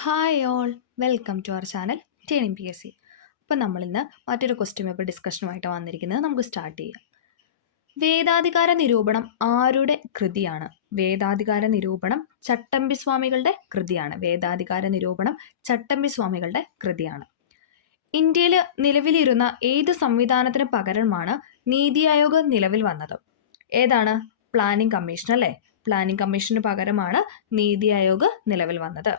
Hi all, welcome to our channel turning PSC. അപ്പം നമ്മളിന്ന് മറ്റൊരു ക്വസ്റ്റ്യൻ പേപ്പർ ഡിസ്കഷനുമായിട്ട് വന്നിരിക്കുന്നത്. നമുക്ക് സ്റ്റാർട്ട് ചെയ്യാം. വേദാധികാര നിരൂപണം ആരുടെ കൃതിയാണ്? വേദാധികാര നിരൂപണം ചട്ടമ്പി സ്വാമികളുടെ കൃതിയാണ്. വേദാധികാര നിരൂപണം ചട്ടമ്പി സ്വാമികളുടെ കൃതിയാണ്. ഇന്ത്യയിൽ നിലവിലിരുന്ന ഏത് സംവിധാനത്തിന് പകരമാണ് നീതി ആയോഗ് നിലവിൽ വന്നത്? ഏതാണ്? പ്ലാനിംഗ് കമ്മീഷൻ അല്ലേ? പ്ലാനിംഗ് കമ്മീഷന് പകരമാണ് നീതി ആയോഗ് നിലവിൽ വന്നത്.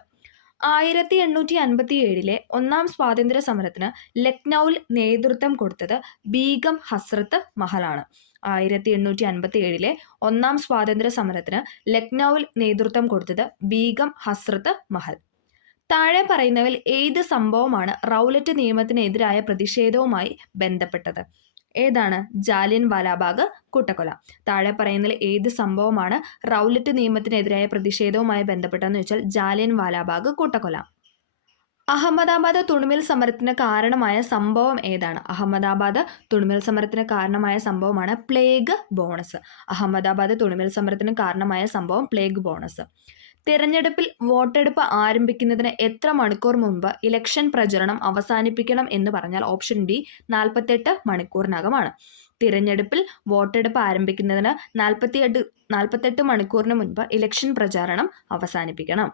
1857 ഒന്നാം സ്വാതന്ത്ര്യ സമരത്തിന് ലക്നൌവിൽ നേതൃത്വം കൊടുത്തത് ബീഗം ഹസ്രത്ത് മഹലാണ്. 1857 ഒന്നാം സ്വാതന്ത്ര്യ സമരത്തിന് ലക്നൌവിൽ നേതൃത്വം കൊടുത്തത് ബീഗം ഹസ്രത്ത് മഹൽ. താഴെ പറയുന്നവയിൽ ഏത് സംഭവമാണ് റൗലറ്റ് നിയമത്തിനെതിരായ പ്രതിഷേധവുമായി ബന്ധപ്പെട്ടത്? ഏതാണ്? ജാലിയൻ വാലാബാഗ് കൂട്ടക്കൊല. താഴെ പറയുന്നതിൽ ഏത് സംഭവമാണ് റൗലറ്റ് നിയമത്തിനെതിരായ പ്രതിഷേധവുമായി ബന്ധപ്പെട്ടതെന്ന് വെച്ചാൽ ജാലിയൻ വാലാബാഗ് കൂട്ടക്കൊല. അഹമ്മദാബാദ് തുണിമിൽ സമരത്തിന് കാരണമായ സംഭവം ഏതാണ്? അഹമ്മദാബാദ് തുണിമിൽ സമരത്തിന് കാരണമായ സംഭവമാണ് പ്ലേഗ് ബോണസ്. അഹമ്മദാബാദ് തുണിമിൽ സമരത്തിന് കാരണമായ സംഭവം പ്ലേഗ് ബോണസ്. തിരഞ്ഞെടുപ്പിൽ വോട്ടെടുപ്പ് ആരംഭിക്കുന്നതിന് എത്ര മണിക്കൂർ മുമ്പ് ഇലക്ഷൻ പ്രചരണം അവസാനിപ്പിക്കണം എന്ന് പറഞ്ഞാൽ ഓപ്ഷൻ ഡി 48 മണിക്കൂറിനകമാണ്. തിരഞ്ഞെടുപ്പിൽ വോട്ടെടുപ്പ് ആരംഭിക്കുന്നതിന് 48 മണിക്കൂറിന് മുൻപ് ഇലക്ഷൻ പ്രചാരണം അവസാനിപ്പിക്കണം.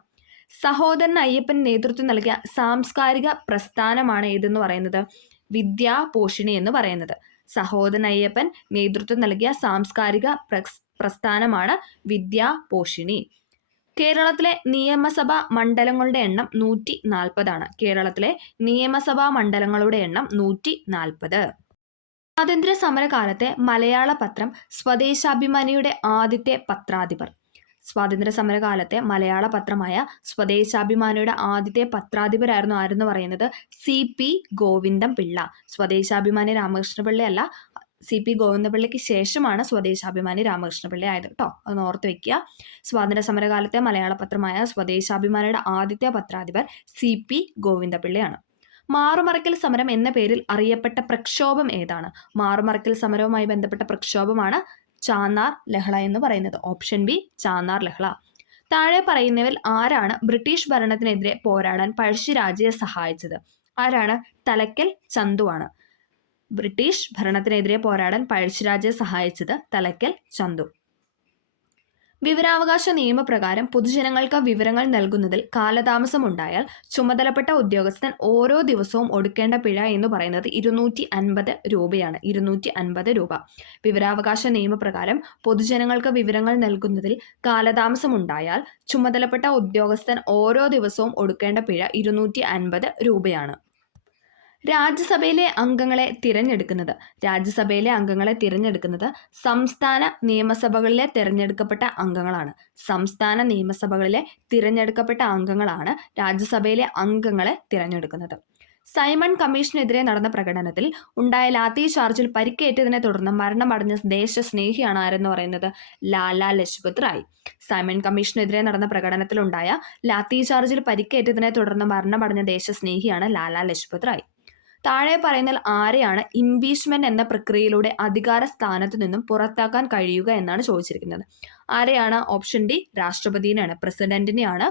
സഹോദരൻ അയ്യപ്പൻ നേതൃത്വം നൽകിയ സാംസ്കാരിക പ്രസ്ഥാനമാണ് ഏതെന്ന് പറയുന്നത്? വിദ്യാപോഷിണി എന്ന് പറയുന്നത്. സഹോദരൻ അയ്യപ്പൻ നേതൃത്വം നൽകിയ സാംസ്കാരിക പ്രസ്ഥാനമാണ് വിദ്യാപോഷിണി. കേരളത്തിലെ നിയമസഭാ മണ്ഡലങ്ങളുടെ എണ്ണം 140. കേരളത്തിലെ നിയമസഭാ മണ്ഡലങ്ങളുടെ എണ്ണം 140. സ്വാതന്ത്ര്യ സമരകാലത്തെ മലയാള പത്രം സ്വദേശാഭിമാനിയുടെ ആദ്യത്തെ പത്രാധിപർ. സ്വാതന്ത്ര്യ സമരകാലത്തെ മലയാള പത്രമായ സ്വദേശാഭിമാനിയുടെ ആദ്യത്തെ പത്രാധിപരായിരുന്നു ആരെന്ന് പറയുന്നത്? CP ഗോവിന്ദം പിള്ള. സ്വദേശാഭിമാനി രാമകൃഷ്ണപിള്ള അല്ല, CP ഗോവിന്ദപിള്ളയ്ക്ക് ശേഷമാണ് സ്വദേശാഭിമാനി രാമകൃഷ്ണപിള്ള ആയത് കേട്ടോ. അതൊന്ന് ഓർത്ത് വെക്കുക. സ്വാതന്ത്ര്യ സമരകാലത്തെ മലയാള പത്രമായ സ്വദേശാഭിമാനിയുടെ ആദ്യത്തെ പത്രാധിപർ CP ഗോവിന്ദപിള്ളയാണ്. മാറുമറയ്ക്കൽ സമരം എന്ന പേരിൽ അറിയപ്പെട്ട പ്രക്ഷോഭം ഏതാണ്? മാറുമറയ്ക്കൽ സമരവുമായി ബന്ധപ്പെട്ട പ്രക്ഷോഭമാണ് ചാന്നാർ ലഹള എന്ന് പറയുന്നത്. ഓപ്ഷൻ ബി ചാന്നാർ ലഹള. താഴെ പറയുന്നവരിൽ ആരാണ് ബ്രിട്ടീഷ് ഭരണത്തിനെതിരെ പോരാടാൻ പഴശ്ശിരാജയെ സഹായിച്ചത്? ആരാണ്? തലക്കൽ ചന്തുവാണ്. ബ്രിട്ടീഷ് ഭരണത്തിനെതിരെ പോരാടാൻ പഴശ്ശിരാജയെ സഹായിച്ചത് തലക്കൽ ചന്തു. വിവരാവകാശ നിയമപ്രകാരം പൊതുജനങ്ങൾക്ക് വിവരങ്ങൾ നൽകുന്നതിൽ കാലതാമസം ഉണ്ടായാൽ ചുമതലപ്പെട്ട ഉദ്യോഗസ്ഥൻ ഓരോ ദിവസവും ഒടുക്കേണ്ട പിഴ എന്ന് പറയുന്നത് 250 രൂപയാണ്. 250 രൂപ. വിവരാവകാശ നിയമപ്രകാരം പൊതുജനങ്ങൾക്ക് വിവരങ്ങൾ നൽകുന്നതിൽ കാലതാമസം ഉണ്ടായാൽ ചുമതലപ്പെട്ട ഉദ്യോഗസ്ഥൻ ഓരോ ദിവസവും ഒടുക്കേണ്ട പിഴ 250 രൂപയാണ്. രാജ്യസഭയിലെ അംഗങ്ങളെ തിരഞ്ഞെടുക്കുന്നത് സംസ്ഥാന നിയമസഭകളിലെ തിരഞ്ഞെടുക്കപ്പെട്ട അംഗങ്ങളാണ്. സംസ്ഥാന നിയമസഭകളിലെ തിരഞ്ഞെടുക്കപ്പെട്ട അംഗങ്ങളാണ് രാജ്യസഭയിലെ അംഗങ്ങളെ തിരഞ്ഞെടുക്കുന്നത്. സൈമൺ കമ്മീഷനെതിരെ നടന്ന പ്രകടനത്തിൽ ഉണ്ടായ ലാത്തി ചാർജിൽ പരിക്കേറ്റതിനെ തുടർന്ന് മരണമടഞ്ഞ ദേശസ്നേഹിയാണ് ആരെന്ന് പറയുന്നത്? ലാലാ ലജ്പത് റായ്. സൈമൺ കമ്മീഷനെതിരെ നടന്ന പ്രകടനത്തിലുണ്ടായ ലാത്തി ചാർജിൽ പരിക്കേറ്റതിനെ തുടർന്ന് മരണമടഞ്ഞ ദേശസ്നേഹിയാണ് ലാലാ ലജ്പത് റായ്. താഴെ പറയുന്നതിൽ ആരെയാണ് ഇംപീച്ച്മെന്റ് എന്ന പ്രക്രിയയിലൂടെ അധികാര സ്ഥാനത്ത് നിന്നും പുറത്താക്കാൻ കഴിയുക എന്നാണ് ചോദിച്ചിരിക്കുന്നത്. ആരെയാണ്? ഓപ്ഷൻ ഡി രാഷ്ട്രപതിനെയാണ്, പ്രസിഡന്റിനെയാണ്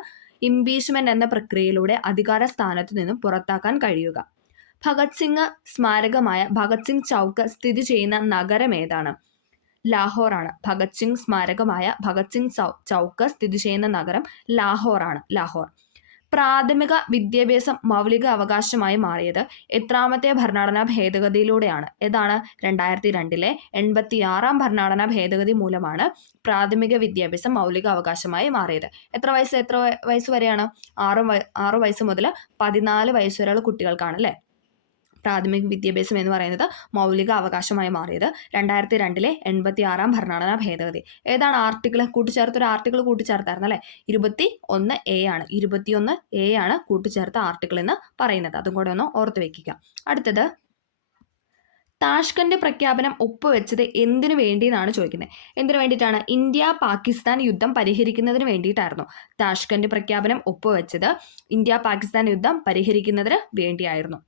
ഇംപീച്ച്മെന്റ് എന്ന പ്രക്രിയയിലൂടെ അധികാര സ്ഥാനത്ത് നിന്നും പുറത്താക്കാൻ കഴിയുക. ഭഗത് സിംഗ് സ്മാരകമായ ഭഗത് സിംഗ് ചൗക്ക് സ്ഥിതി ചെയ്യുന്ന നഗരം ഏതാണ്? ലാഹോറാണ്. ഭഗത് സിംഗ് സ്മാരകമായ ഭഗത് സിംഗ് ചൗക്ക് സ്ഥിതി ചെയ്യുന്ന നഗരം ലാഹോറാണ്. ലാഹോർ. പ്രാഥമിക വിദ്യാഭ്യാസം മൗലിക അവകാശമായി മാറിയത് എത്രാമത്തെ ഭരണഘടനാ ഭേദഗതിയിലൂടെയാണ്? ഏതാണ്? 2002 86 ഭരണഘടനാ ഭേദഗതി മൂലമാണ് പ്രാഥമിക വിദ്യാഭ്യാസം മൗലിക അവകാശമായി മാറിയത്. എത്ര വയസ്സ് വരെയാണ്? 6 വയസ്സ് മുതൽ 14 വയസ്സ് വരെയുള്ള കുട്ടികൾക്കാണ് അല്ലേ പ്രാഥമിക വിദ്യാഭ്യാസം എന്ന് പറയുന്നത് മൗലിക അവകാശമായി മാറിയത്. 2002 86 ഭരണഘടനാ ഭേദഗതി. ഏതാണ് ആർട്ടിക്കിൾ? കൂട്ടിച്ചേർത്തൊരു ആർട്ടിക്കിൾ കൂട്ടിച്ചേർത്തായിരുന്നു അല്ലേ? 21A ആണ്. 21A ആണ് കൂട്ടിച്ചേർത്ത ആർട്ടിക്കിൾ എന്ന് പറയുന്നത്. അതും കൂടെ ഒന്ന് ഓർത്ത് വെക്കുക. അടുത്തത്, താഷ്കന്റ് പ്രഖ്യാപനം ഒപ്പുവെച്ചത് എന്തിനു വേണ്ടി എന്നാണ് ചോദിക്കുന്നത്. എന്തിനു വേണ്ടിയിട്ടാണ്? ഇന്ത്യ പാകിസ്ഥാൻ യുദ്ധം പരിഹരിക്കുന്നതിന് വേണ്ടിയിട്ടായിരുന്നു താഷ്കന്റ് പ്രഖ്യാപനം ഒപ്പുവെച്ചത്. ഇന്ത്യ പാകിസ്ഥാൻ യുദ്ധം പരിഹരിക്കുന്നതിന് വേണ്ടിയായിരുന്നു.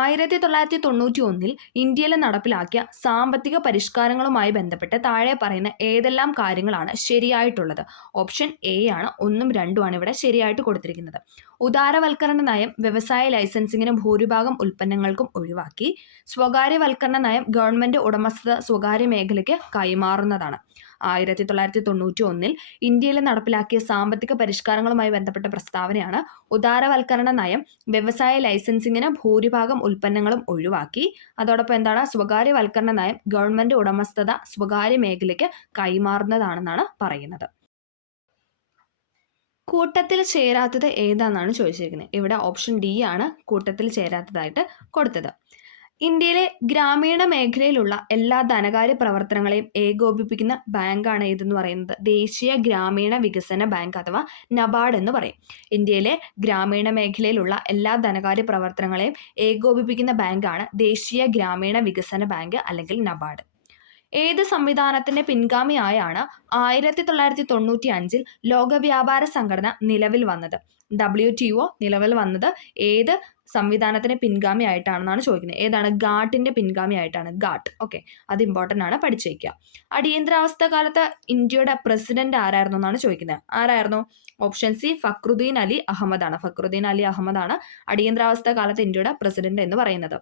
1991 ഇന്ത്യയിൽ നടപ്പിലാക്കിയ സാമ്പത്തിക പരിഷ്കാരങ്ങളുമായി ബന്ധപ്പെട്ട് താഴെ പറയുന്ന ഏതെല്ലാം കാര്യങ്ങളാണ് ശരിയായിട്ടുള്ളത്? ഓപ്ഷൻ എ ആണ്, 1ഉം 2ഉം ആണ് ഇവിടെ ശരിയായിട്ട് കൊടുത്തിരിക്കുന്നത്. ഉദാരവൽക്കരണ നയം വ്യവസായ ലൈസൻസിങ്ങിന് ഭൂരിഭാഗം ഉൽപ്പന്നങ്ങൾക്കും ഒഴിവാക്കി. സ്വകാര്യവൽക്കരണ നയം ഗവൺമെന്റ് ഉടമസ്ഥത സ്വകാര്യ മേഖലയ്ക്ക് കൈമാറുന്നതാണ്. 1991 ഇന്ത്യയിൽ നടപ്പിലാക്കിയ സാമ്പത്തിക പരിഷ്കാരങ്ങളുമായി ബന്ധപ്പെട്ട പ്രസ്താവനയാണ്. ഉദാരവൽക്കരണ നയം വ്യവസായ ലൈസൻസിങ്ങിന് ഭൂരിഭാഗം ഉൽപ്പന്നങ്ങളും ഒഴിവാക്കി. അതോടൊപ്പം എന്താണ്? സ്വകാര്യവൽക്കരണ നയം ഗവൺമെന്റ് ഉടമസ്ഥത സ്വകാര്യ മേഖലയ്ക്ക് കൈമാറുന്നതാണെന്നാണ് പറയുന്നത്. കൂട്ടത്തിൽ ചേരാത്തത് ഏതാണെന്നാണ് ചോദിച്ചിരിക്കുന്നത്. ഇവിടെ ഓപ്ഷൻ ഡി ആണ് കൂട്ടത്തിൽ ചേരാത്തതായിട്ട് കൊടുത്തത്. ഇന്ത്യയിലെ ഗ്രാമീണ മേഖലയിലുള്ള എല്ലാ ധനകാര്യ പ്രവർത്തനങ്ങളെയും ഏകോപിപ്പിക്കുന്ന ബാങ്കാണ് ഏതെന്ന് പറയുന്നത്? ദേശീയ ഗ്രാമീണ വികസന ബാങ്ക് അഥവാ നബാർഡ് എന്ന് പറയും. ഇന്ത്യയിലെ ഗ്രാമീണ മേഖലയിലുള്ള എല്ലാ ധനകാര്യ പ്രവർത്തനങ്ങളെയും ഏകോപിപ്പിക്കുന്ന ബാങ്കാണ് ദേശീയ ഗ്രാമീണ വികസന ബാങ്ക് അല്ലെങ്കിൽ നബാർഡ്. ഏത് സംവിധാനത്തിന്റെ പിൻഗാമിയായാണ് 1995 ലോക വ്യാപാര സംഘടന നിലവിൽ വന്നത്? WTO നിലവിൽ വന്നത് ഏത് സംവിധാനത്തിന് പിൻഗാമി ആയിട്ടാണെന്നാണ് ചോദിക്കുന്നത്. ഏതാണ്? ഗാട്ടിന്റെ പിൻഗാമി ആയിട്ടാണ്. ഗാട്ട്. ഓക്കെ, അത് ഇമ്പോർട്ടൻ്റ് ആണ്, പഠിച്ചു വയ്ക്കുക. അടിയന്തരാവസ്ഥ കാലത്ത് ഇന്ത്യയുടെ പ്രസിഡന്റ് ആരായിരുന്നു എന്നാണ് ചോദിക്കുന്നത്. ആരായിരുന്നു? ഓപ്ഷൻ സി ഫക്രുദ്ദീൻ അലി അഹമ്മദ് ആണ്. ഫക്രുദ്ദീൻ അലി അഹമ്മദ് ആണ് അടിയന്തരാവസ്ഥ കാലത്ത് ഇന്ത്യയുടെ പ്രസിഡന്റ് എന്ന് പറയുന്നത്.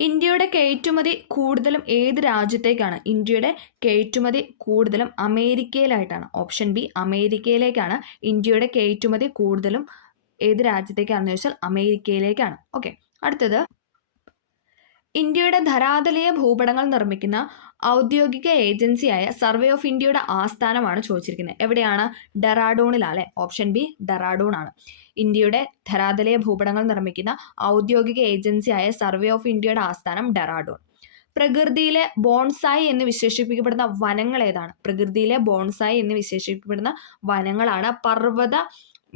ഇന്ത്യയുടെ കയറ്റുമതി കൂടുതലും ഏത് രാജ്യത്തേക്കാണ്? ഇന്ത്യയുടെ കയറ്റുമതി കൂടുതലും അമേരിക്കയിലായിട്ടാണ്. ഓപ്ഷൻ ബി അമേരിക്കയിലേക്കാണ് ഇന്ത്യയുടെ കയറ്റുമതി കൂടുതലും. ഏത് രാജ്യത്തേക്കാണെന്ന് ചോദിച്ചാൽ അമേരിക്കയിലേക്കാണ്. ഓക്കെ, അടുത്തത് ഇന്ത്യയുടെ ധരാതലീയ ഭൂപടങ്ങൾ നിർമ്മിക്കുന്ന ഔദ്യോഗിക ഏജൻസിയായ സർവേ ഓഫ് ഇന്ത്യയുടെ ആസ്ഥാനമാണ് ചോദിച്ചിരിക്കുന്നത്. എവിടെയാണ്? ഡെറാഡൂണിലാണ്. ഓപ്ഷൻ ബി ഡെറാഡൂൺ ആണ്. ഇന്ത്യയുടെ ധരാതലീയ ഭൂപടങ്ങൾ നിർമ്മിക്കുന്ന ഔദ്യോഗിക ഏജൻസിയായ സർവേ ഓഫ് ഇന്ത്യയുടെ ആസ്ഥാനം ഡെറാഡൂൺ. പ്രകൃതിയിലെ ബോൺസായി എന്ന് വിശേഷിപ്പിക്കപ്പെടുന്ന വനങ്ങൾ ഏതാണ്? പ്രകൃതിയിലെ ബോൺസായി എന്ന് വിശേഷിപ്പിക്കപ്പെടുന്ന വനങ്ങളാണ് പർവ്വത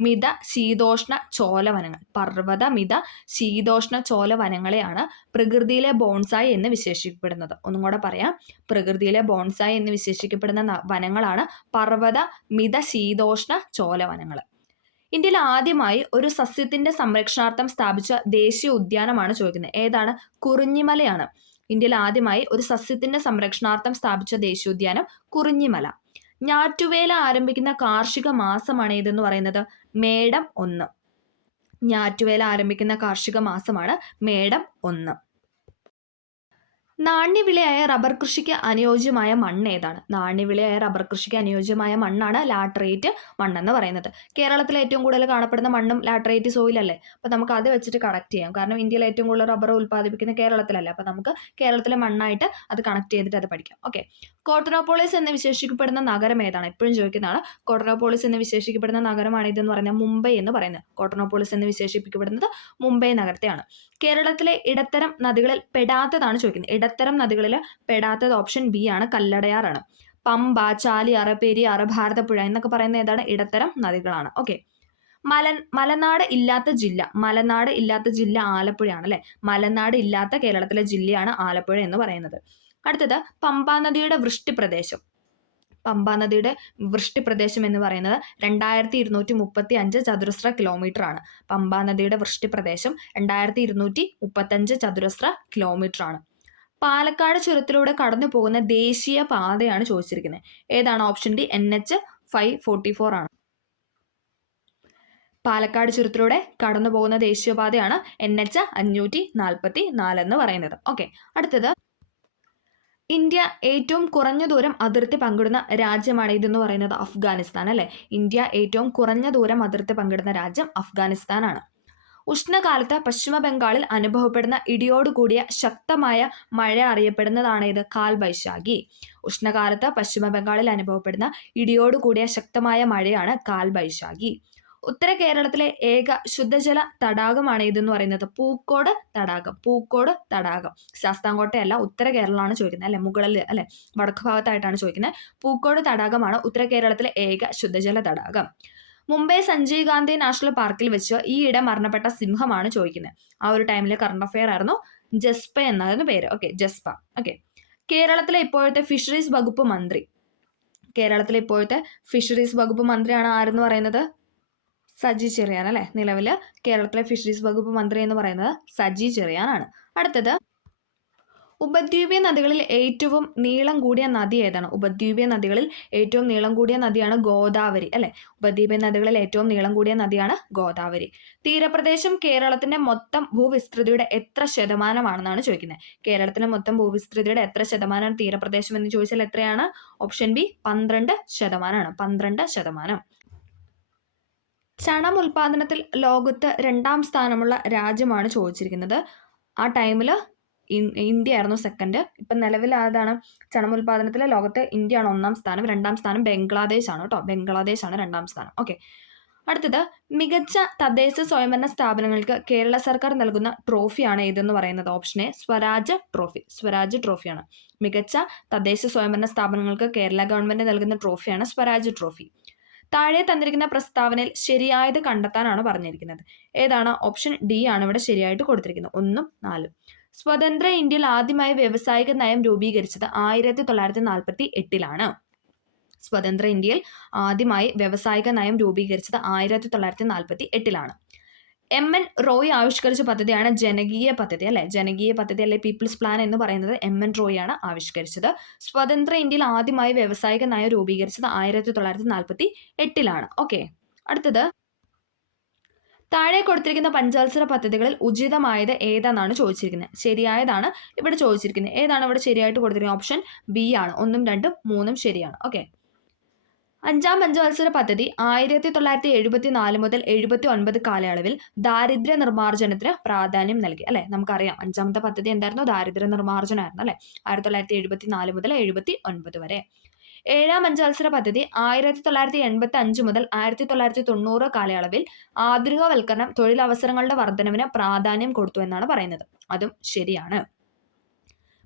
മിത ശീതോഷ്ണ ചോലവനങ്ങൾ. പർവ്വതമിത ശീതോഷ്ണ ചോലവനങ്ങളെയാണ് പ്രകൃതിയിലെ ബോൺസായി എന്ന് വിശേഷിക്കപ്പെടുന്നത്. ഒന്നും കൂടെ പറയാം. പ്രകൃതിയിലെ ബോൺസായി എന്ന് വിശേഷിക്കപ്പെടുന്ന വനങ്ങളാണ് പർവ്വത മിത ശീതോഷ്ണ ചോലവനങ്ങൾ. ഇന്ത്യയിൽ ആദ്യമായി ഒരു സസ്യത്തിന്റെ സംരക്ഷണാർത്ഥം സ്ഥാപിച്ച ദേശീയ ഉദ്യാനമാണ് ചോദിക്കുന്നത്. ഏതാണ്? കുറിഞ്ഞിമലയാണ്. ഇന്ത്യയിൽ ആദ്യമായി ഒരു സസ്യത്തിന്റെ സംരക്ഷണാർത്ഥം സ്ഥാപിച്ച ദേശീയോദ്യാനം കുറിഞ്ഞിമല. ഞാറ്റുവേല ആരംഭിക്കുന്ന കാർഷിക മാസമാണ് ഏതെന്ന് പറയുന്നത്? മേടം 1. ഞാറ്റുവേല ആരംഭിക്കുന്ന കാർഷിക മാസമാണ് മേടം 1. നാണ്യവിളയായ റബ്ബർ കൃഷിക്ക് അനുയോജ്യമായ മണ്ണ് ഏതാണ്? നാണ്യവിളയായ റബ്ബർ കൃഷിക്ക് അനുയോജ്യമായ മണ്ണാണ് ലാറ്ററൈറ്റ് മണ്ണെന്ന് പറയുന്നത്. കേരളത്തിൽ ഏറ്റവും കൂടുതൽ കാണപ്പെടുന്ന മണ്ണും ലാറ്ററൈറ്റ് സോയിൽ അല്ലേ? അപ്പോൾ നമുക്ക് അത് വെച്ചിട്ട് കണക്ട് ചെയ്യാം. കാരണം ഇന്ത്യയിൽ ഏറ്റവും കൂടുതൽ റബ്ബർ ഉൽപ്പാദിപ്പിക്കുന്ന കേരളത്തിലല്ലേ. അപ്പോൾ നമുക്ക് കേരളത്തിലെ മണ്ണായിട്ട് അത് കണക്ട് ചെയ്തിട്ട് അത് പഠിക്കാം. ഓക്കെ, കോട്ടനോപോളിസ് എന്ന് വിശേഷിക്കപ്പെടുന്ന നഗരം ഏതാണ്? എപ്പോഴും ചോദിക്കുന്നതാണ്. കോട്ടനോപോളിസ് എന്ന് വിശേഷിക്കപ്പെടുന്ന നഗരമാണ് ഇതെന്ന് പറയുന്നത് മുംബൈ എന്ന് പറയുന്നത്. കോട്ടനോപോളിസ് എന്ന് വിശേഷിപ്പിക്കപ്പെടുന്നത് മുംബൈ നഗരത്തെയാണ്. കേരളത്തിലെ ഇടത്തരം നദികളിൽ പെടാത്തതാണ് ചോദിക്കുന്നത്. ഇടത്തരം നദികളിൽ പെടാത്തത് ഓപ്ഷൻ ബി ആണ്, കല്ലടയാറാണ്. പമ്പ, ചാലിയാറ്, പെരിയാറ്, ഭാരതപ്പുഴ എന്നൊക്കെ പറയുന്ന ഏതാണ്? ഇടത്തരം നദികളാണ്. ഓക്കെ, മലനാട് ഇല്ലാത്ത ജില്ല. മലനാട് ഇല്ലാത്ത ജില്ല ആലപ്പുഴയാണ് അല്ലെ. മലനാട് ഇല്ലാത്ത കേരളത്തിലെ ജില്ലയാണ് ആലപ്പുഴ എന്ന് പറയുന്നത്. അടുത്തത് പമ്പാ നദിയുടെ വൃഷ്ടിപ്രദേശം. പമ്പാ നദിയുടെ വൃഷ്ടിപ്രദേശം എന്ന് പറയുന്നത് 2235 ചതുരശ്ര കിലോമീറ്റർ ആണ്. പമ്പാ നദിയുടെ വൃഷ്ടിപ്രദേശം 2235 ചതുരശ്ര കിലോമീറ്റർ ആണ്. പാലക്കാട് ചുരത്തിലൂടെ കടന്നു പോകുന്ന ദേശീയ പാതയാണ് ചോദിച്ചിരിക്കുന്നത്. ഏതാണ്? ഓപ്ഷൻ ഡി NH 544 ആണ്. പാലക്കാട് ചുരത്തിലൂടെ കടന്നു പോകുന്ന ദേശീയപാതയാണ് NH 544 എന്ന് പറയുന്നത്. ഓക്കെ, അടുത്തത് ഇന്ത്യ ഏറ്റവും കുറഞ്ഞ ദൂരം അതിർത്തി പങ്കിടുന്ന രാജ്യമാണ് ഇതെന്ന് പറയുന്നത് അഫ്ഗാനിസ്ഥാൻ അല്ലെ. ഇന്ത്യ ഏറ്റവും കുറഞ്ഞ ദൂരം അതിർത്തി പങ്കിടുന്ന രാജ്യം അഫ്ഗാനിസ്ഥാനാണ്. ഉഷ്ണകാലത്ത് പശ്ചിമ ബംഗാളിൽ അനുഭവപ്പെടുന്ന ഇടിയോടുകൂടിയ ശക്തമായ മഴ അറിയപ്പെടുന്നതാണ് ഇത്? കാൽബൈശാഖി. ഉഷ്ണകാലത്ത് പശ്ചിമ ബംഗാളിൽ അനുഭവപ്പെടുന്ന ഇടിയോടുകൂടിയ ശക്തമായ മഴയാണ് കാൽബൈശാഖി. ഉത്തര കേരളത്തിലെ ഏക ശുദ്ധജല തടാകമാണ് ഇതെന്ന് പറയുന്നത് പൂക്കോട് തടാകം. പൂക്കോട് തടാകം ശാസ്താംകോട്ടയല്ല, ഉത്തര കേരളമാണ് ചോദിക്കുന്നത് അല്ലെ, മുകളിൽ അല്ലെ, വടക്ക് ഭാഗത്തായിട്ടാണ് ചോദിക്കുന്നത്. പൂക്കോട് തടാകമാണ് ഉത്തര കേരളത്തിലെ ഏക ശുദ്ധജല തടാകം. മുംബൈ സഞ്ജയ് ഗാന്ധി നാഷണൽ പാർക്കിൽ വെച്ച് ഈയിടെ മരണപ്പെട്ട സിംഹമാണ് ചോദിക്കുന്നത്. ആ ഒരു ടൈമിൽ കറണ്ട് അഫെയർ ആയിരുന്നു. ജസ്പ എന്നായിരുന്നു പേര്. ഓക്കെ, ജസ്പ. ഓക്കെ, കേരളത്തിലെ ഇപ്പോഴത്തെ ഫിഷറീസ് വകുപ്പ് മന്ത്രി. കേരളത്തിലെ ഇപ്പോഴത്തെ ഫിഷറീസ് വകുപ്പ് മന്ത്രിയാണ് ആരെന്ന് പറയുന്നത്? സജി ചെറിയാൻ അല്ലെ. നിലവിൽ കേരളത്തിലെ ഫിഷറീസ് വകുപ്പ് മന്ത്രി എന്ന് പറയുന്നത് സജി ചെറിയാനാണ്. അടുത്തത്, ഉപദ്വീപീയ നദികളിൽ ഏറ്റവും നീളം കൂടിയ നദി ഏതാണ്? ഉപദ്വീപീയ നദികളിൽ ഏറ്റവും നീളം കൂടിയ നദിയാണ് ഗോദാവരി അല്ലെ. ഉപദ്വീപീയ നദികളിൽ ഏറ്റവും നീളം കൂടിയ നദിയാണ് ഗോദാവരി. തീരപ്രദേശം കേരളത്തിന്റെ മൊത്തം ഭൂവിസ്തൃതിയുടെ എത്ര ശതമാനമാണെന്നാണ് ചോദിക്കുന്നത്. കേരളത്തിന്റെ മൊത്തം ഭൂവിസ്തൃതിയുടെ എത്ര ശതമാനമാണ് തീരപ്രദേശം എന്ന് ചോദിച്ചാൽ എത്രയാണ്? Option B 12%. 12%. ചണം ഉൽപാദനത്തിൽ ലോകത്ത് 2ാം സ്ഥാനമുള്ള രാജ്യമാണ് ചോദിച്ചിരിക്കുന്നത്. ആ ടൈമിൽ ഇന്ത്യ ആയിരുന്നു സെക്കൻഡ്. ഇപ്പം നിലവിൽ അതാണ് ചണം ഉൽപാദനത്തിൽ ലോകത്ത് ഇന്ത്യയാണ് 1ാം സ്ഥാനം. 2ാം സ്ഥാനം ബംഗ്ലാദേശ് ആണ് കേട്ടോ. ബംഗ്ലാദേശാണ് 2ാം സ്ഥാനം. ഓക്കെ. അടുത്തത്, മികച്ച തദ്ദേശ സ്വയംഭരണ സ്ഥാപനങ്ങൾക്ക് കേരള സർക്കാർ നൽകുന്ന ട്രോഫിയാണ് ഏതെന്ന് പറയുന്നത്. Option A Swaraj trophy. Swaraj ട്രോഫിയാണ്. മികച്ച തദ്ദേശ സ്വയംഭരണ സ്ഥാപനങ്ങൾക്ക് കേരള ഗവൺമെന്റ് നൽകുന്ന ട്രോഫിയാണ് സ്വരാജ് ട്രോഫി. താഴെ തന്നിരിക്കുന്ന പ്രസ്താവനയിൽ ശരിയായത് കണ്ടെത്താനാണ് പറഞ്ഞിരിക്കുന്നത്. ഏതാണ്? ഓപ്ഷൻ ഡി ആണ് ഇവിടെ ശരിയായിട്ട് കൊടുത്തിരിക്കുന്നത്. 1ഉം 4ഉം. സ്വതന്ത്ര ഇന്ത്യയിൽ ആദ്യമായി വ്യവസായിക നയം രൂപീകരിച്ചത് 1948. സ്വതന്ത്ര ഇന്ത്യയിൽ ആദ്യമായി വ്യവസായിക നയം രൂപീകരിച്ചത് 1948. എൻ റോയ് ആവിഷ്കരിച്ച പദ്ധതിയാണ് ജനകീയ പദ്ധതി അല്ലെ. ജനകീയ പദ്ധതി അല്ലെ പീപ്പിൾസ് പ്ലാൻ എന്ന് പറയുന്നത് എൻ റോയ് ആണ് ആവിഷ്കരിച്ചത്. സ്വതന്ത്ര ഇന്ത്യയിൽ ആദ്യമായി വ്യവസായിക നയം രൂപീകരിച്ചത് 1948. ഓക്കെ. അടുത്തത്, താഴെ കൊടുത്തിരിക്കുന്ന പഞ്ചവത്സര പദ്ധതികളിൽ ഉചിതമായത് ഏതാണെന്നാണ് ചോദിച്ചിരിക്കുന്നത്. ശരിയായതാണ് ഇവിടെ ചോദിച്ചിരിക്കുന്നത്. ഏതാണ് ഇവിടെ ശരിയായിട്ട് കൊടുത്തിരിക്കുന്നത്? ഓപ്ഷൻ ബി ആണ്. 1ഉം 2ഉം 3ഉം ശരിയാണ്. ഓക്കെ. 5ാം പഞ്ചവത്സര പദ്ധതി 1974 മുതൽ 79 കാലയളവിൽ ദാരിദ്ര്യ നിർമ്മാർജ്ജനത്തിന് പ്രാധാന്യം നൽകി അല്ലെ. നമുക്കറിയാം 5ാമത്തെ പദ്ധതി എന്തായിരുന്നു? ദാരിദ്ര്യ നിർമ്മാർജ്ജനമായിരുന്നു അല്ലെ. 1974 മുതൽ 79 വരെ. 7ാം പഞ്ചവത്സര പദ്ധതി 1985 മുതൽ 1990 കാലയളവിൽ ആധുനികവൽക്കരണം തൊഴിലവസരങ്ങളുടെ വർധനവിന് പ്രാധാന്യം കൊടുത്തു എന്നാണ് പറയുന്നത്. അതും ശരിയാണ്.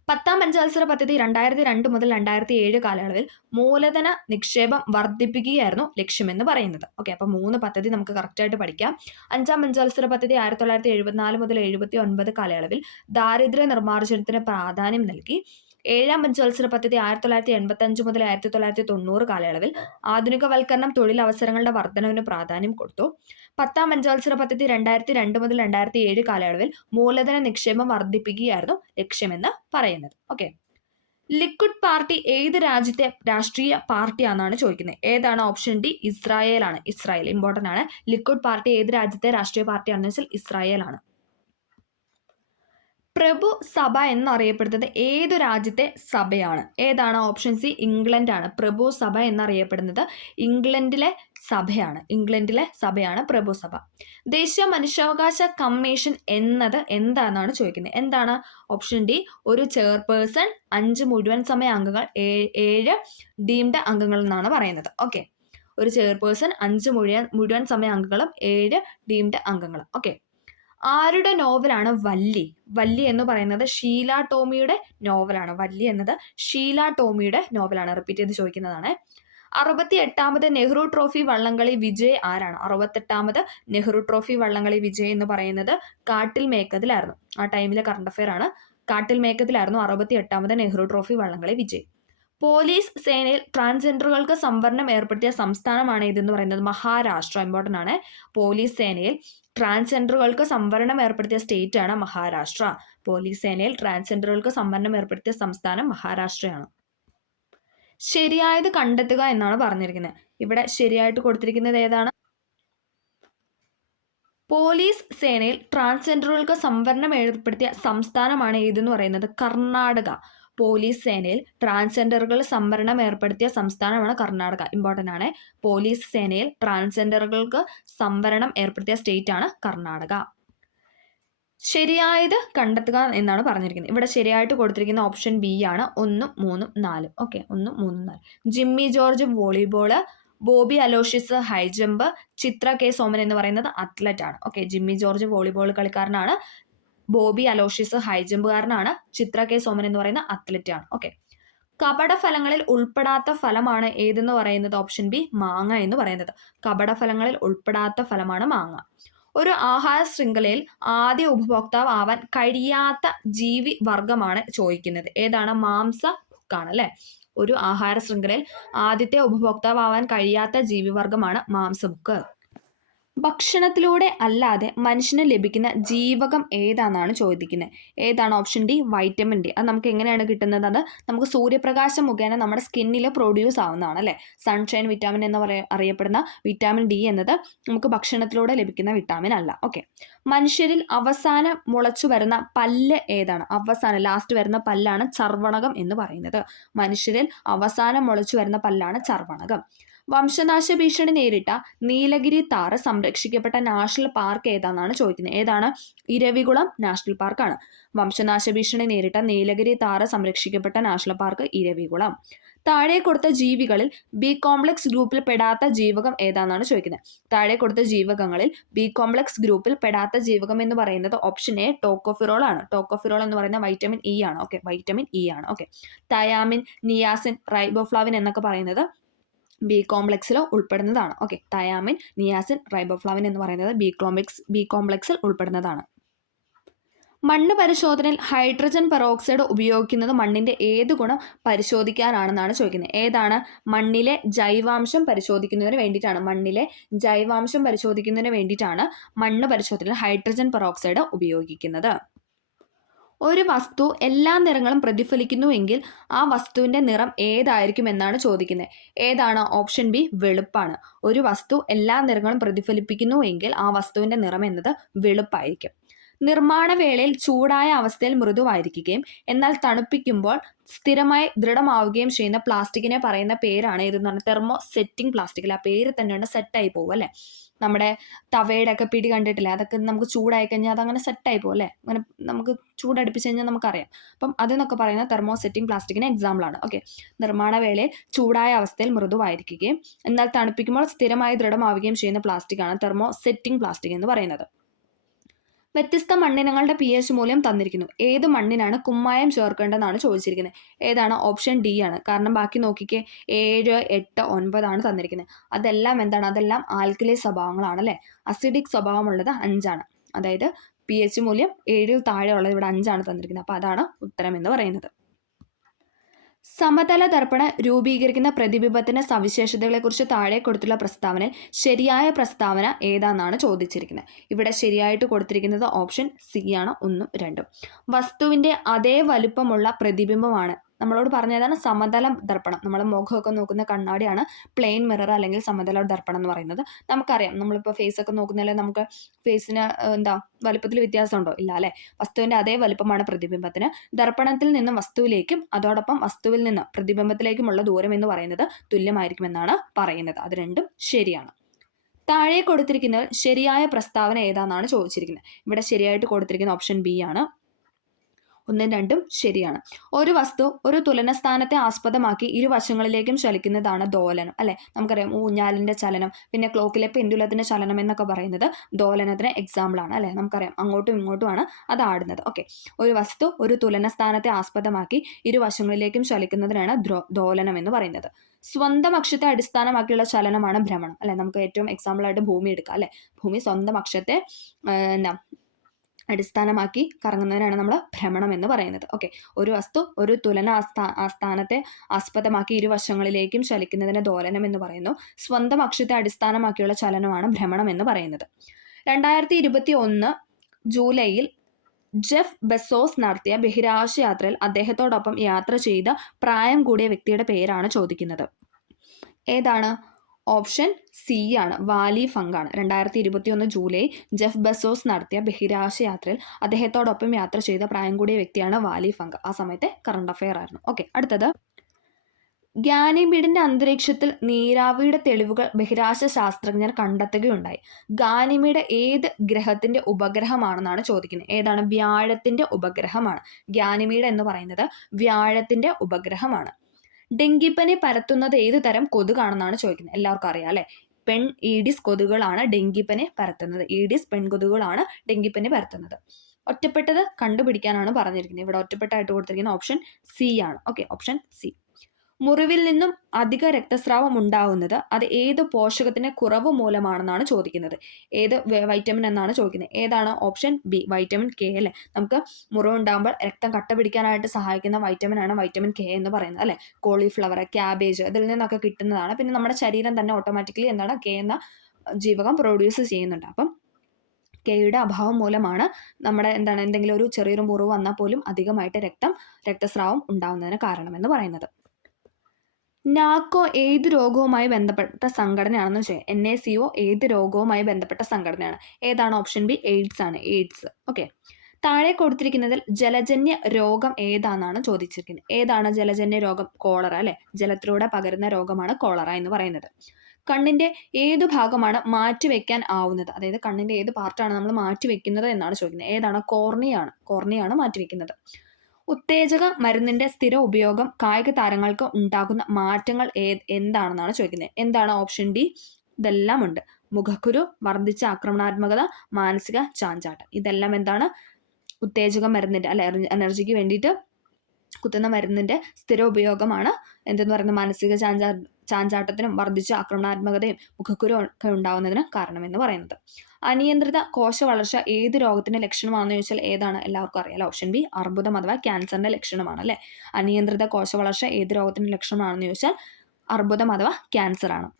10ാം പഞ്ചവത്സര പദ്ധതി 2002 മുതൽ 2007 കാലയളവിൽ മൂലധന നിക്ഷേപം വർദ്ധിപ്പിക്കുകയായിരുന്നു ലക്ഷ്യമെന്ന് പറയുന്നത്. ഓക്കെ. അപ്പോൾ 3 പദ്ധതി നമുക്ക് കറക്റ്റായിട്ട് പഠിക്കാം. 5ാം പഞ്ചവത്സര പദ്ധതി 1974 മുതൽ 79 കാലയളവിൽ ദാരിദ്ര്യ നിർമ്മാർജ്ജനത്തിന് പ്രാധാന്യം നൽകി. 7ാം പഞ്ചവത്സര പദ്ധതി 1985 മുതൽ 1990 കാലയളവിൽ ആധുനികവൽക്കരണം തൊഴിലവസരങ്ങളുടെ വർധനവിന് പ്രാധാന്യം കൊടുത്തു. 10ാം പഞ്ചവത്സര പദ്ധതി 2002 മുതൽ 2007 കാലയളവിൽ മൂലധന നിക്ഷേപം വർദ്ധിപ്പിക്കുകയായിരുന്നു ലക്ഷ്യമെന്ന് പറയുന്നത്. ഓക്കെ. ലിക്വിഡ് പാർട്ടി ഏത് രാജ്യത്തെ രാഷ്ട്രീയ പാർട്ടിയാണെന്നാണ് ചോദിക്കുന്നത്. ഏതാണ്? ഓപ്ഷൻ ഡി ഇസ്രായേലാണ്. ഇസ്രായേൽ ഇമ്പോർട്ടൻ്റ് ആണ്. ലിക്വിഡ് പാർട്ടി ഏത് രാജ്യത്തെ രാഷ്ട്രീയ പാർട്ടിയാണെന്ന് വെച്ചാൽ ഇസ്രായേലാണ്. പ്രഭു സഭ എന്നറിയപ്പെടുന്നത് ഏതു രാജ്യത്തെ സഭയാണ്? ഏതാണ്? ഓപ്ഷൻ സി ഇംഗ്ലണ്ട് ആണ്. പ്രഭു സഭ എന്നറിയപ്പെടുന്നത് ഇംഗ്ലണ്ടിലെ സഭയാണ്. ഇംഗ്ലണ്ടിലെ സഭയാണ് പ്രഭു സഭ. ദേശീയ മനുഷ്യാവകാശ കമ്മീഷൻ എന്നത് എന്താണെന്നാണ് ചോദിക്കുന്നത്. എന്താണ്? ഓപ്ഷൻ ഡി ഒരു ചെയർപേഴ്സൺ, 5 മുഴുവൻ സമയ അംഗങ്ങൾ, 7 ഡീംഡ് അംഗങ്ങൾ എന്നാണ് പറയുന്നത്. ഓക്കെ. ഒരു ചെയർപേഴ്സൺ, 5 മുഴുവൻ സമയ അംഗങ്ങളും 7 ഡീംഡ് അംഗങ്ങളും. ഓക്കെ. ആരുടെ നോവലാണ് വല്ലി? വല്ലി എന്ന് പറയുന്നത് ഷീല ടോമിയുടെ നോവലാണ്. വല്ലി എന്നത് ഷീല ടോമിയുടെ നോവലാണ്. റിപ്പീറ്റ് ചെയ്ത് ചോദിക്കുന്നതാണ്. 68ാമത് നെഹ്റു ട്രോഫി വള്ളംകളി വിജയ് ആരാണ്? 68ാമത് നെഹ്റു ട്രോഫി വള്ളംകളി വിജയ് എന്ന് പറയുന്നത് കാട്ടിൽ മേക്കതിലായിരുന്നു. ആ ടൈമിലെ കറണ്ട് അഫെയർ ആണ്. കാട്ടിൽ മേക്കതിലായിരുന്നു 68ാമത് നെഹ്റു ട്രോഫി വള്ളംകളി വിജയ്. പോലീസ് സേനയിൽ ട്രാൻസ്ജെൻഡറുകൾക്ക് സംവരണം ഏർപ്പെടുത്തിയ സംസ്ഥാനമാണ് ഇതെന്ന് പറയുന്നത് മഹാരാഷ്ട്ര. ഇമ്പോർട്ടൻ്റ് ആണ്. പോലീസ് സേനയിൽ ട്രാൻസ്ജെൻഡറുകൾക്ക് സംവരണം ഏർപ്പെടുത്തിയ സ്റ്റേറ്റ് ആണ് മഹാരാഷ്ട്ര. പോലീസ് സേനയിൽ ട്രാൻസ്ജെൻഡറുകൾക്ക് സംവരണം ഏർപ്പെടുത്തിയ സംസ്ഥാനം മഹാരാഷ്ട്രയാണ്. ശരിയായത് കണ്ടെത്തുക എന്നാണ് പറഞ്ഞിരിക്കുന്നത്. ഇവിടെ ശരിയായിട്ട് കൊടുത്തിരിക്കുന്നത് ഏതാണ്? പോലീസ് സേനയിൽ ട്രാൻസ്ജെൻഡറുകൾക്ക് സംവരണം ഏർപ്പെടുത്തിയ സംസ്ഥാനമാണ് ഏതെന്ന് പറയുന്നത് കർണാടക. പോലീസ് സേനയിൽ ട്രാൻസ്ജെൻഡറുകൾ സംവരണം ഏർപ്പെടുത്തിയ സംസ്ഥാനമാണ് കർണാടക. ഇമ്പോർട്ടൻ്റ് ആണ്. പോലീസ് സേനയിൽ ട്രാൻസ്ജെൻഡറുകൾക്ക് സംവരണം ഏർപ്പെടുത്തിയ സ്റ്റേറ്റ് ആണ് കർണാടക. ശരിയായത് കണ്ടെത്തുക എന്നാണ് പറഞ്ഞിരിക്കുന്നത്. ഇവിടെ ശരിയായിട്ട് കൊടുത്തിരിക്കുന്ന ഓപ്ഷൻ ബി ആണ്. 1ഉം 3ഉം 4ഉം. ഓക്കെ. 1ഉം 3ഉം 4. Jimmy George volleyball, Bobby Aloysius high jump, Chitra K Soman എന്ന് പറയുന്നത് അത്ലറ്റ് ആണ്. ഓക്കെ. ജിമ്മി ജോർജ് വോളിബോൾ കളിക്കാരനാണ്. ബോബി അലോഷ്യസ് ഹൈ ജമ്പുകാരനാണ്. ചിത്ര കെ സോമൻ എന്ന് പറയുന്ന അത്ലറ്റ് ആണ്. ഓക്കെ. കപടഫലങ്ങളിൽ ഉൾപ്പെടാത്ത ഫലമാണ് ഏതെന്ന് പറയുന്നത് ഓപ്ഷൻ ബി മാങ്ങ എന്ന് പറയുന്നത്. കപടഫലങ്ങളിൽ ഉൾപ്പെടാത്ത ഫലമാണ് മാങ്ങ. ഒരു ആഹാര ശൃംഖലയിൽ ആദ്യ ഉപഭോക്താവ് ആവാൻ കഴിയാത്ത ജീവി വർഗമാണ് ചോദിക്കുന്നത്. ഏതാണ്? മാംസഭുക്കാണ് അല്ലെ. ഒരു ആഹാര ശൃംഖലയിൽ ആദ്യത്തെ ഉപഭോക്താവ് ആവാൻ കഴിയാത്ത ജീവിവർഗമാണ് മാംസഭുക്ക്. ഭക്ഷണത്തിലൂടെ അല്ലാതെ മനുഷ്യന് ലഭിക്കുന്ന ജീവകം ഏതാണെന്നാണ് ചോദിക്കുന്നത്. ഏതാണ്? Option D vitamin D. അത് നമുക്ക് എങ്ങനെയാണ് കിട്ടുന്നത്? അത് നമുക്ക് സൂര്യപ്രകാശം മുഖേന നമ്മുടെ സ്കിന്നിൽ പ്രൊഡ്യൂസ് ആവുന്നതാണ് അല്ലേ. സൺഷൈൻ വിറ്റാമിൻ എന്ന് അറിയപ്പെടുന്ന വിറ്റാമിൻ ഡി എന്നത് നമുക്ക് ഭക്ഷണത്തിലൂടെ ലഭിക്കുന്ന വിറ്റാമിൻ അല്ല. ഓക്കെ. മനുഷ്യരിൽ അവസാനം മുളച്ചു വരുന്ന പല്ല് ഏതാണ്? അവസാനം ലാസ്റ്റ് വരുന്ന പല്ലാണ് ചർവണകം എന്ന് പറയുന്നത്. മനുഷ്യരിൽ അവസാനം മുളച്ചു വരുന്ന പല്ലാണ് ചർവണകം. വംശനാശ ഭീഷണി നേരിട്ട നീലഗിരി താറ് സംരക്ഷിക്കപ്പെട്ട നാഷണൽ പാർക്ക് ഏതാണെന്നാണ് ചോദിക്കുന്നത്. ഏതാണ്? ഇരവികുളം നാഷണൽ പാർക്കാണ്. വംശനാശ ഭീഷണി നേരിട്ട നീലഗിരി താറ് സംരക്ഷിക്കപ്പെട്ട നാഷണൽ പാർക്ക് ഇരവികുളം. താഴെ കൊടുത്ത ജീവികളിൽ ബി കോംപ്ലക്സ് ഗ്രൂപ്പിൽ പെടാത്ത ജീവകം ഏതാണെന്നാണ് ചോദിക്കുന്നത്. താഴെ കൊടുത്ത ജീവകങ്ങളിൽ ബി കോംപ്ലക്സ് ഗ്രൂപ്പിൽ പെടാത്ത ജീവകം എന്ന് പറയുന്നത് ഓപ്ഷൻ എ ടോക്കോഫിറോൾ ആണ്. ടോക്കോഫിറോൾ എന്ന് പറയുന്ന വൈറ്റമിൻ ഇ ആണ്. ഓക്കെ, വൈറ്റമിൻ ഇ ആണ്. ഓക്കെ. തയാമിൻ, നിയാസിൻ, റൈബോഫ്ലാവിൻ എന്നൊക്കെ പറയുന്നത് ബി കോംപ്ലക്സിൽ ഉൾപ്പെടുന്നതാണ്. ഓക്കെ. തയാമിൻ, നിയാസിൻ, റൈബോഫ്ലാവിൻ എന്ന് പറയുന്നത് ബി കോംപ്ലക്സിൽ ഉൾപ്പെടുന്നതാണ്. മണ്ണ് പരിശോധനയിൽ ഹൈഡ്രജൻ പെറോക്സൈഡ് ഉപയോഗിക്കുന്നത് മണ്ണിന്റെ ഏത് ഗുണം പരിശോധിക്കാനാണെന്നാണ് ചോദിക്കുന്നത്. ഏതാണ്? മണ്ണിലെ ജൈവാംശം പരിശോധിക്കുന്നതിന് വേണ്ടിയിട്ടാണ്. മണ്ണിലെ ജൈവാംശം പരിശോധിക്കുന്നതിന് വേണ്ടിയിട്ടാണ് മണ്ണ് പരിശോധനയിൽ ഹൈഡ്രജൻ പെറോക്സൈഡ് ഉപയോഗിക്കുന്നത്. ഒരു വസ്തു എല്ലാ നിറങ്ങളും പ്രതിഫലിക്കുന്നുവെങ്കിൽ ആ വസ്തുവിൻ്റെ നിറം ഏതായിരിക്കും എന്നാണ് ചോദിക്കുന്നത്. ഏതാണ്? ഓപ്ഷൻ ബി വെളുപ്പാണ്. ഒരു വസ്തു എല്ലാ നിറങ്ങളും പ്രതിഫലിപ്പിക്കുന്നുവെങ്കിൽ ആ വസ്തുവിൻ്റെ നിറം എന്നത് വെളുപ്പായിരിക്കും. നിർമ്മാണ വേളയിൽ ചൂടായ അവസ്ഥയിൽ മൃദുവായിരിക്കുകയും എന്നാൽ തണുപ്പിക്കുമ്പോൾ സ്ഥിരമായി ദൃഢമാവുകയും ചെയ്യുന്ന പ്ലാസ്റ്റിക്കിനെ പറയുന്ന പേരാണ് ഏതെന്ന് പറഞ്ഞാൽ തെർമോ സെറ്റിംഗ് പ്ലാസ്റ്റിക്. ആ പേര് തന്നെയാണ് സെറ്റായി പോകും അല്ലേ. നമ്മുടെ തവയുടെ ഒക്കെ പിടി കണ്ടിട്ടില്ല, അതൊക്കെ നമുക്ക് ചൂടായി കഴിഞ്ഞാൽ അതങ്ങനെ സെറ്റായി പോകും അല്ലേ. അങ്ങനെ നമുക്ക് ചൂടടുപ്പിച്ച് കഴിഞ്ഞാൽ നമുക്കറിയാം. അപ്പം അതെന്നൊക്കെ പറയുന്ന തെർമോ സെറ്റിംഗ് പ്ലാസ്റ്റിക്കിന് എക്സാമ്പിളാണ്. ഓക്കെ. നിർമ്മാണ വേളയിൽ ചൂടായ അവസ്ഥയിൽ മൃദുവായിരിക്കുകയും എന്നാൽ തണുപ്പിക്കുമ്പോൾ സ്ഥിരമായി ദൃഢമാവുകയും ചെയ്യുന്ന പ്ലാസ്റ്റിക്കാണ് തെർമോ സെറ്റിംഗ് പ്ലാസ്റ്റിക് എന്ന് പറയുന്നത്. വ്യത്യസ്ത മണ്ണിനങ്ങളുടെ പി എച്ച് മൂല്യം തന്നിരിക്കുന്നു. ഏത് മണ്ണിനാണ് കുമ്മായം ചേർക്കേണ്ടതെന്നാണ് ചോദിച്ചിരിക്കുന്നത്. ഏതാണ്? ഓപ്ഷൻ ഡി ആണ്. കാരണം ബാക്കി നോക്കിക്കേ, 7, 8, 9 തന്നിരിക്കുന്നത്. അതെല്ലാം എന്താണ്? അതെല്ലാം ആൽക്കലി സ്വഭാവങ്ങളാണ് അല്ലേ. അസിഡിക് സ്വഭാവമുള്ളത് 5ആണ്. അതായത് പി എച്ച് മൂല്യം 7 താഴെ ഉള്ളത് ഇവിടെ 5 തന്നിരിക്കുന്നത്. അപ്പോൾ അതാണ് ഉത്തരം എന്ന് പറയുന്നത്. സമതല ദർപ്പണം രൂപീകരിക്കുന്ന പ്രതിബിംബത്തിന്റെ സവിശേഷതകളെക്കുറിച്ച് താഴെ കൊടുത്തുള്ള പ്രസ്താവനയിൽ ശരിയായ പ്രസ്താവന ഏതാണെന്നാണ് ചോദിച്ചിരിക്കുന്നത്. ഇവിടെ ശരിയായിട്ട് കൊടുത്തിരിക്കുന്നത് ഓപ്ഷൻ സി ആണ്. 1, 2. വസ്തുവിന്റെ അതേ വലുപ്പമുള്ള പ്രതിബിംബമാണ്. നമ്മളോട് പറഞ്ഞതാണ് സമതല ദർപ്പണം. നമ്മൾ മുഖമൊക്കെ നോക്കുന്ന കണ്ണാടിയാണ് പ്ലെയിൻ മിറർ അല്ലെങ്കിൽ സമതല ദർപ്പണം എന്ന് പറയുന്നത്. നമുക്കറിയാം, നമ്മളിപ്പോൾ ഫേസ് ഒക്കെ നോക്കുന്നതിൽ നമുക്ക് ഫേസിന് വലുപ്പത്തിൽ വ്യത്യാസമുണ്ടോ? ഇല്ല അല്ലേ. വസ്തുവിന്റെ അതേ വലുപ്പമാണ് പ്രതിബിംബത്തിന്. ദർപ്പണത്തിൽ നിന്നും വസ്തുവിലേക്കും അതോടൊപ്പം വസ്തുവിൽ നിന്ന് പ്രതിബിംബത്തിലേക്കുമുള്ള ദൂരം എന്ന് പറയുന്നത് തുല്യമായിരിക്കുമെന്നാണ് പറയുന്നത്. അത് രണ്ടും ശരിയാണ്. താഴെ കൊടുത്തിരിക്കുന്നത് ശരിയായ പ്രസ്താവന ഏതാണെന്നാണ് ചോദിച്ചിരിക്കുന്നത്. ഇവിടെ ശരിയായിട്ട് കൊടുത്തിരിക്കുന്ന ഓപ്ഷൻ ബി ആണ്. 1, 2 ശരിയാണ്. ഒരു വസ്തു ഒരു തുലനസ്ഥാനത്തെ ആസ്പദമാക്കി ഇരുവശങ്ങളിലേക്കും ചലിക്കുന്നതാണ് ദോലനം അല്ലെ. നമുക്കറിയാം ഊഞ്ഞാലിന്റെ ചലനം, പിന്നെ ക്ലോക്കിലെ പെൻഡുലത്തിന്റെ ചലനം എന്നൊക്കെ പറയുന്നത് ദോലനത്തിന് എക്സാമ്പിൾ ആണ് അല്ലെ. നമുക്കറിയാം അങ്ങോട്ടും ഇങ്ങോട്ടുമാണ് അത് ആടുന്നത്. ഓക്കെ. ഒരു വസ്തു ഒരു തുലനസ്ഥാനത്തെ ആസ്പദമാക്കി ഇരുവശങ്ങളിലേക്കും ചലിക്കുന്നതിനാണ് ദോലനം എന്ന് പറയുന്നത്. സ്വന്തം അക്ഷത്തെ അടിസ്ഥാനമാക്കിയുള്ള ചലനമാണ് ഭ്രമണം അല്ലെ. നമുക്ക് ഏറ്റവും എക്സാമ്പിൾ ആയിട്ട് ഭൂമി എടുക്കാം അല്ലെ. ഭൂമി സ്വന്തം അക്ഷത്തെ അടിസ്ഥാനമാക്കി കറങ്ങുന്നതിനാണ് നമ്മൾ ഭ്രമണം എന്ന് പറയുന്നത്. ഓക്കെ. ഒരു വസ്തു ഒരു തുലന സ്ഥാനത്തെ ആസ്പദമാക്കി ഇരുവശങ്ങളിലേക്കും ചലിക്കുന്നതിന് ദോലനം എന്ന് പറയുന്നു. സ്വന്തം അക്ഷത്തെ അടിസ്ഥാനമാക്കിയുള്ള ചലനമാണ് ഭ്രമണം എന്ന് പറയുന്നത്. 2021 ജൂലൈയിൽ ജെഫ് ബെസോസ് നടത്തിയ ബഹിരാകാശ യാത്രയിൽ അദ്ദേഹത്തോടൊപ്പം യാത്ര ചെയ്ത പ്രായം കൂടിയ വ്യക്തിയുടെ പേരാണ് ചോദിക്കുന്നത്. ഏതാണ്? ഓപ്ഷൻ സി ആണ്. വാലി ഫങ്ക് ആണ്. 2021 ജൂലൈ ജെഫ് ബെസോസ് നടത്തിയ ബഹിരാകാശ യാത്രയിൽ അദ്ദേഹത്തോടൊപ്പം യാത്ര ചെയ്ത പ്രായം കൂടിയ വ്യക്തിയാണ് വാലി ഫങ്ക്. ആ സമയത്തെ കറണ്ട് അഫെയർ ആയിരുന്നു. ഓക്കെ. അടുത്തത്, ഗാനിമീഡിന്റെ അന്തരീക്ഷത്തിൽ നീരാവിയുടെ തെളിവുകൾ ബഹിരാകാശ ശാസ്ത്രജ്ഞർ കണ്ടെത്തുകയുണ്ടായി. ഗാനിമീഡ് ഏത് ഗ്രഹത്തിന്റെ ഉപഗ്രഹമാണെന്നാണ് ചോദിക്കുന്നത്. ഏതാണ്? വ്യാഴത്തിന്റെ ഉപഗ്രഹമാണ്. ഗാനിമീഡ് എന്ന് പറയുന്നത് വ്യാഴത്തിന്റെ ഉപഗ്രഹമാണ്. ഡെങ്കിപ്പനി പരത്തുന്നത് ഏത് തരം കൊതുകാണെന്നാണ് ചോദിക്കുന്നത്. എല്ലാവർക്കും അറിയാം അല്ലെ. പെൺ ഈഡിസ് കൊതുകുകളാണ് ഡെങ്കിപ്പനി പരത്തുന്നത്. ഈഡിസ് പെൺകൊതുകുകളാണ് ഡെങ്കിപ്പനി പരത്തുന്നത്. ഒറ്റപ്പെട്ടത് കണ്ടുപിടിക്കാനാണ് പറഞ്ഞിരിക്കുന്നത്. ഇവിടെ ഒറ്റപ്പെട്ടായിട്ട് കൊടുത്തിരിക്കുന്ന ഓപ്ഷൻ സി ആണ്. ഓക്കെ. Option C. മുറിവിൽ നിന്നും അധിക രക്തസ്രാവം ഉണ്ടാവുന്നത് അത് ഏത് പോഷകത്തിന്റെ കുറവ് മൂലമാണെന്നാണ് ചോദിക്കുന്നത്. ഏത് വൈറ്റമിൻ എന്നാണ് ചോദിക്കുന്നത്. ഏതാണ്? ഓപ്ഷൻ ബി വൈറ്റമിൻ കെ അല്ലെ. നമുക്ക് മുറിവുണ്ടാകുമ്പോൾ രക്തം കട്ട പിടിക്കാനായിട്ട് സഹായിക്കുന്ന വൈറ്റമിൻ ആണ് വൈറ്റമിൻ കെ എന്ന് പറയുന്നത് അല്ലെ. കോളിഫ്ലവർ, ക്യാബേജ് ഇതിൽ നിന്നൊക്കെ കിട്ടുന്നതാണ്. പിന്നെ നമ്മുടെ ശരീരം തന്നെ ഓട്ടോമാറ്റിക്കലി എന്താണ് കെ എന്ന ജീവകം പ്രൊഡ്യൂസ് ചെയ്യുന്നുണ്ട്. അപ്പം കെയുടെ അഭാവം മൂലമാണ് നമ്മുടെ എന്തെങ്കിലും ഒരു ചെറിയൊരു മുറിവ് വന്നാൽ പോലും അധികമായിട്ട് രക്തസ്രാവം ഉണ്ടാകുന്നതിന് കാരണമെന്ന് പറയുന്നത്. നാക്കോ ഏത് രോഗവുമായി ബന്ധപ്പെട്ട സംഘടനയാണെന്ന് വെച്ചാൽ NACO ഏത് രോഗവുമായി ബന്ധപ്പെട്ട സംഘടനയാണ്? ഏതാണ്? ഓപ്ഷൻ ബി എയ്ഡ്സ് ആണ്. എയ്ഡ്സ്. ഓക്കെ. താഴെ കൊടുത്തിരിക്കുന്നതിൽ ജലജന്യ രോഗം ഏതാണെന്നാണ് ചോദിച്ചിരിക്കുന്നത്. ഏതാണ് ജലജന്യ രോഗം? കോളറ അല്ലെ. ജലത്തിലൂടെ പകരുന്ന രോഗമാണ് കോളറ എന്ന് പറയുന്നത്. കണ്ണിന്റെ ഏതു ഭാഗമാണ് മാറ്റിവെക്കാൻ ആവുന്നത്? അതായത് കണ്ണിന്റെ ഏത് പാർട്ടാണ് നമ്മൾ മാറ്റിവെക്കുന്നത് എന്നാണ് ചോദിക്കുന്നത്. ഏതാണ്? കോർണിയാണ് മാറ്റിവെക്കുന്നത്. ഉത്തേജക മരുന്നിന്റെ സ്ഥിര ഉപയോഗം കായിക താരങ്ങൾക്ക് ഉണ്ടാകുന്ന മാറ്റങ്ങൾ എന്താണെന്നാണ് ചോദിക്കുന്നത്. എന്താണ്? ഓപ്ഷൻ ഡി ഇതെല്ലാം ഉണ്ട്. മുഖക്കുരു, വർദ്ധിച്ച ആക്രമണാത്മകത, മാനസിക ചാഞ്ചാട്ടം. ഇതെല്ലാം എന്താണ്? ഉത്തേജക മരുന്നിന്റെ അല്ലെ എനർജിക്ക് വേണ്ടിയിട്ട് കുത്തുന്ന മരുന്നിന്റെ സ്ഥിര ഉപയോഗമാണ് എന്തെന്ന് പറയുന്നത്? മാനസിക ചാഞ്ചാട്ടത്തിനും വർദ്ധിച്ച ആക്രമണാത്മകതയും മുഖക്കുരു ഒക്കെ ഉണ്ടാകുന്നതിന് കാരണമെന്ന് പറയുന്നത്. അനിയന്ത്രിത കോശ വളർച്ച ഏത് രോഗത്തിന്റെ ലക്ഷണമാണെന്ന് ചോദിച്ചാൽ ഏതാണ്? എല്ലാവർക്കും അറിയാലോ. ഓപ്ഷൻ ബി അർബുദം അഥവാ ക്യാൻസറിന്റെ ലക്ഷണമാണ് അല്ലെ. അനിയന്ത്രിത കോശ വളർച്ച ഏത് രോഗത്തിന്റെ ലക്ഷണമാണെന്ന് ചോദിച്ചാൽ അർബുദം അഥവാ ക്യാൻസർ ആണ്.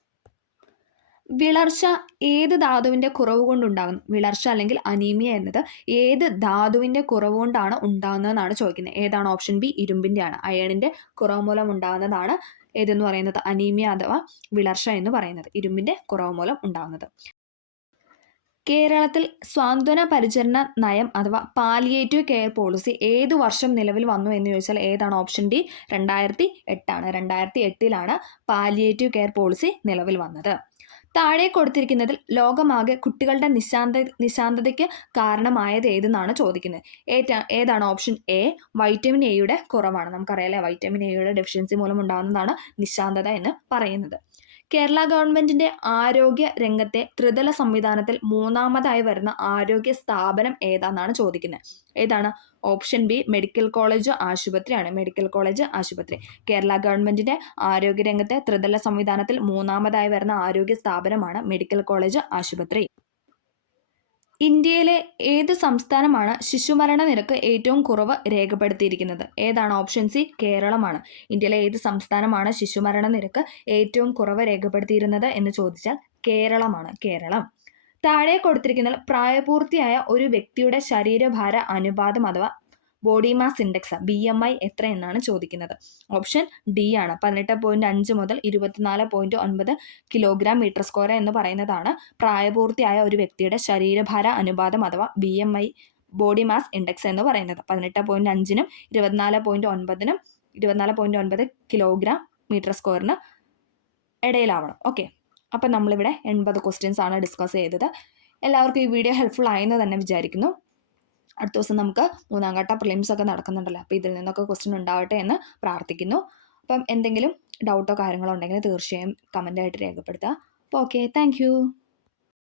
വിളർച്ച ഏത് ധാതുവിന്റെ കുറവ് കൊണ്ടുണ്ടാകുന്നു? വിളർച്ച അല്ലെങ്കിൽ അനീമിയ എന്നത് ഏത് ധാതുവിന്റെ കുറവ് കൊണ്ടാണ് ഉണ്ടാകുന്നതെന്നാണ് ചോദിക്കുന്നത്. ഏതാണ്? ഓപ്ഷൻ ബി ഇരുമ്പിന്റെ ആണ്. അയണിന്റെ കുറവ് മൂലം ഉണ്ടാകുന്നതാണ് ഏതെന്ന് പറയുന്നത്? അനീമിയ അഥവാ വിളർച്ച എന്ന് പറയുന്നത്. ഇരുമ്പിന്റെ കുറവ് മൂലം ഉണ്ടാകുന്നത്. കേരളത്തിൽ സാന്ത്വന പരിചരണ നയം അഥവാ പാലിയേറ്റീവ് കെയർ പോളിസി ഏതു വർഷം നിലവിൽ വന്നു എന്ന് ചോദിച്ചാൽ ഏതാണ്? ഓപ്ഷൻ ഡി 2008 ആണ്. 2008 പാലിയേറ്റീവ് കെയർ പോളിസി നിലവിൽ വന്നത്. താഴെ കൊടുത്തിരിക്കുന്നതിൽ ലോകമാകെ കുട്ടികളുടെ നിശാന്തതയ്ക്ക് കാരണമായത് ഏതെന്നാണ് ചോദിക്കുന്നത്. ഏതാണ്? ഓപ്ഷൻ എ വൈറ്റമിൻ എയുടെ കുറവാണ്. നമുക്കറിയാലേ വൈറ്റമിൻ എയുടെ ഡെഫിഷ്യൻസി മൂലം ഉണ്ടാകുന്നതാണ് നിശാന്തത എന്ന് പറയുന്നത്. കേരള ഗവൺമെന്റിന്റെ ആരോഗ്യ രംഗത്തെ ത്രിതല സംവിധാനത്തിൽ മൂന്നാമതായി വരുന്ന ആരോഗ്യ സ്ഥാപനം ഏതാണെന്നാണ് ചോദിക്കുന്നത്. ഏതാണ്? ഓപ്ഷൻ ബി മെഡിക്കൽ കോളേജ് ആശുപത്രിയാണ്. മെഡിക്കൽ കോളേജ് ആശുപത്രി. കേരള ഗവൺമെന്റിന്റെ ആരോഗ്യ രംഗത്തെ ത്രിതല സംവിധാനത്തിൽ മൂന്നാമതായി വരുന്ന ആരോഗ്യ സ്ഥാപനമാണ് മെഡിക്കൽ കോളേജ് ആശുപത്രി. ഇന്ത്യയിലെ ഏത് സംസ്ഥാനമാണ് ശിശുമരണ നിരക്ക് ഏറ്റവും കുറവ് രേഖപ്പെടുത്തിയിരിക്കുന്നത്? ഏതാണ്? ഓപ്ഷൻ സി കേരളമാണ്. ഇന്ത്യയിലെ ഏത് സംസ്ഥാനമാണ് ശിശുമരണ നിരക്ക് ഏറ്റവും കുറവ് രേഖപ്പെടുത്തിയിരുന്നത് എന്ന് ചോദിച്ചാൽ കേരളമാണ്. കേരളം. താഴെ കൊടുത്തിരിക്കുന്ന പ്രായപൂർത്തിയായ ഒരു വ്യക്തിയുടെ ശരീരഭാര അനുപാതം അഥവാ ബോഡി മാസ് ഇൻഡെക്സ് BMI എത്ര എന്നാണ് ചോദിക്കുന്നത്. ഓപ്ഷൻ ഡി ആണ്. 18.5 മുതൽ 24.9 kg/m² എന്ന് പറയുന്നതാണ് പ്രായപൂർത്തിയായ ഒരു വ്യക്തിയുടെ ശരീരഭാര അനുപാതം അഥവാ BMI ബോഡി മാസ് ഇൻഡെക്സ് എന്ന് പറയുന്നത്. 18.5നും 24.9നും 24.9 kg/m² ഇടയിലാവണം. ഓക്കെ. അപ്പം നമ്മളിവിടെ 80 ക്വസ്റ്റ്യൻസ് ആണ് ഡിസ്കസ് ചെയ്തത്. എല്ലാവർക്കും ഈ വീഡിയോ ഹെൽപ്ഫുൾ ആയെന്ന് തന്നെ വിചാരിക്കുന്നു. അടുത്ത ദിവസം നമുക്ക് 3ാം ഘട്ട പ്രിലിംസ് ഒക്കെ നടക്കുന്നുണ്ടല്ലോ. അപ്പോൾ ഇതിൽ നിന്നൊക്കെ ക്വസ്റ്റ്യൻ ഉണ്ടാവട്ടെ എന്ന് പ്രാർത്ഥിക്കുന്നു. അപ്പം എന്തെങ്കിലും ഡൗട്ടോ കാര്യങ്ങളോ ഉണ്ടെങ്കിൽ തീർച്ചയായും കമൻ്റായിട്ട് രേഖപ്പെടുത്തുക. അപ്പോൾ ഓക്കെ, താങ്ക്